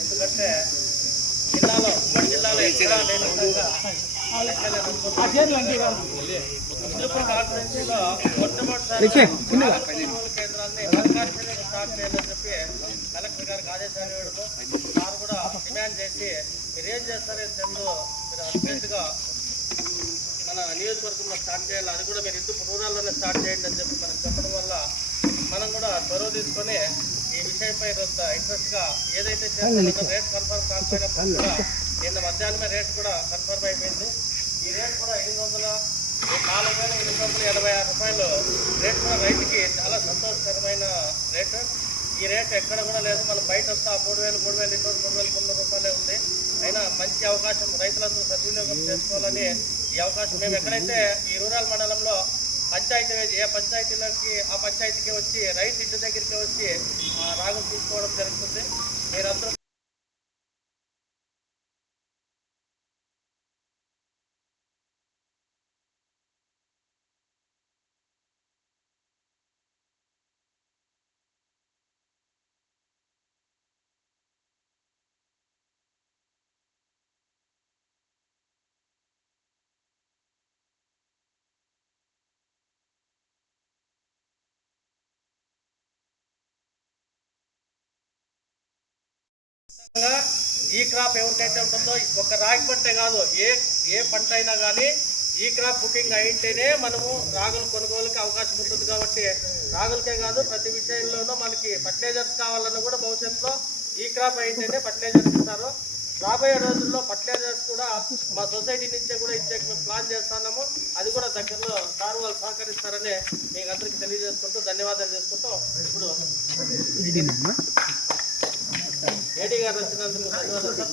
ఎందుకంటే జిల్లాలో ఉమ్మడి జిల్లాలో ఎక్కడా లేని విధంగా కాన్స్టిట్యున్సీలో మొట్టమొదటిసారి కేంద్రాన్ని ప్రకాశంలో స్టార్ట్ చేయాలని చెప్పి కలెక్టర్ గారికి ఆదేశాలు ఇవ్వడము, వారు కూడా డిమాండ్ చేసి మీరు ఏం చేస్తారో చందు మీరు అర్జెంటుగా మన నియోజకవర్గంలో స్టార్ట్ చేయాలి, అది కూడా మీరు ఇంటి రూరల్లోనే స్టార్ట్ చేయండి అని చెప్పి మనం చెప్పడం వల్ల మనం కూడా చొరవ తీసుకొని ఈ విషయంపై ఇంట్రెస్ట్గా ఏదైతే చేస్తామో రేట్ కన్ఫర్మ్ కాకపోయినప్పుడు కూడా నిన్న మధ్యాహ్నమే రేట్ కూడా కన్ఫర్మ్ అయిపోయింది. ఈ రేట్ కూడా 4,886 రూపాయలు రేట్ కూడా రైతుకి చాలా సంతోషకరమైన రేటు. ఈ రేట్ ఎక్కడ కూడా లేదు. మనం బయట వస్తా 3,000, 3,200 రూపాయలే ఉంది. అయినా మంచి అవకాశం రైతులందరూ సద్వినియోగం చేసుకోవాలని ఈ అవకాశం మేము ఎక్కడైతే ఈ రూరల్ మండలంలో పంచాయతీ ఏ పంచాయతీలోకి ఆ పంచాయతీకి వచ్చి రైతు ఇంటి దగ్గరికి వచ్చి రాగం తీసుకోవడం జరుగుతుంది. మీరందరూ ఈ క్రాప్ ఎవరికైతే ఉంటుందో ఒక రాగి పంటే కాదు ఏ పంట అయినా కానీ ఈ క్రాప్ బుకింగ్ అయితేనే మనము రాగులు కొనుగోలుకి అవకాశం ఉంటుంది. కాబట్టి రాగులకే కాదు ప్రతి విషయంలోనూ మనకి ఫర్టిలైజర్స్ కావాలన్నా కూడా భవిష్యత్తులో ఈ క్రాప్ అయితేనే ఫర్టిలైజర్స్ ఇస్తారు. రాబోయే రోజుల్లో ఫర్టిలైజర్స్ కూడా మా సొసైటీ నుంచే కూడా ఇచ్చే మేము ప్లాన్ చేస్తున్నాము. అది కూడా దగ్గరలో సార్ వాళ్ళు సహకరిస్తారని మీకు అందరికీ తెలియజేసుకుంటూ ధన్యవాదాలు చేసుకుంటూ ఇప్పుడు ఏడీ గారు వచ్చినందుకు ధన్యవాదాలు.